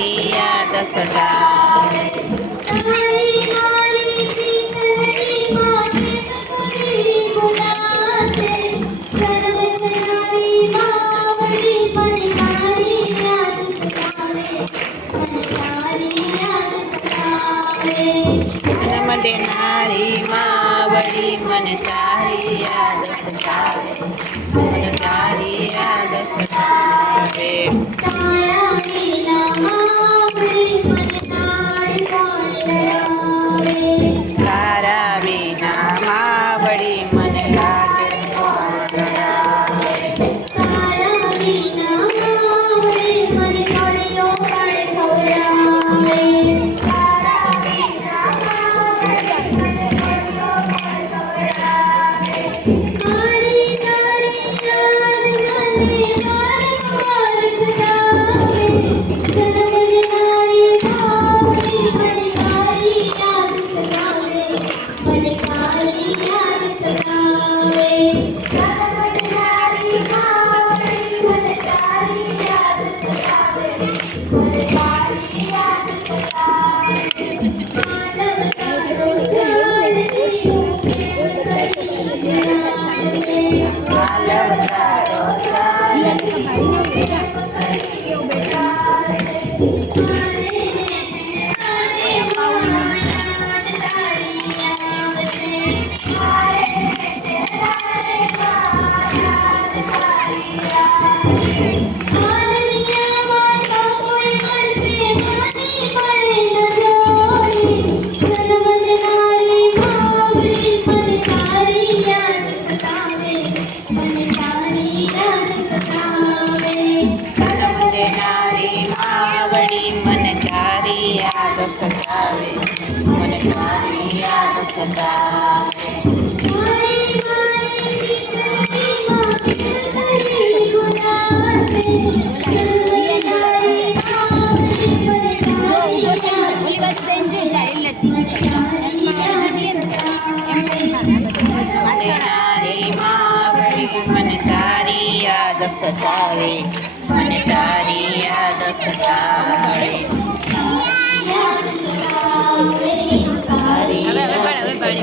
Yeah, that's a guy. તારી માવડી મને તારી યાદ સતાવે મને તારી યાદ સતાવે તારા મેલા માવડી મને તારી યાદ sa dami, managkariya na sa dami. Manikariya dasa dali, manikariya dasa dali. but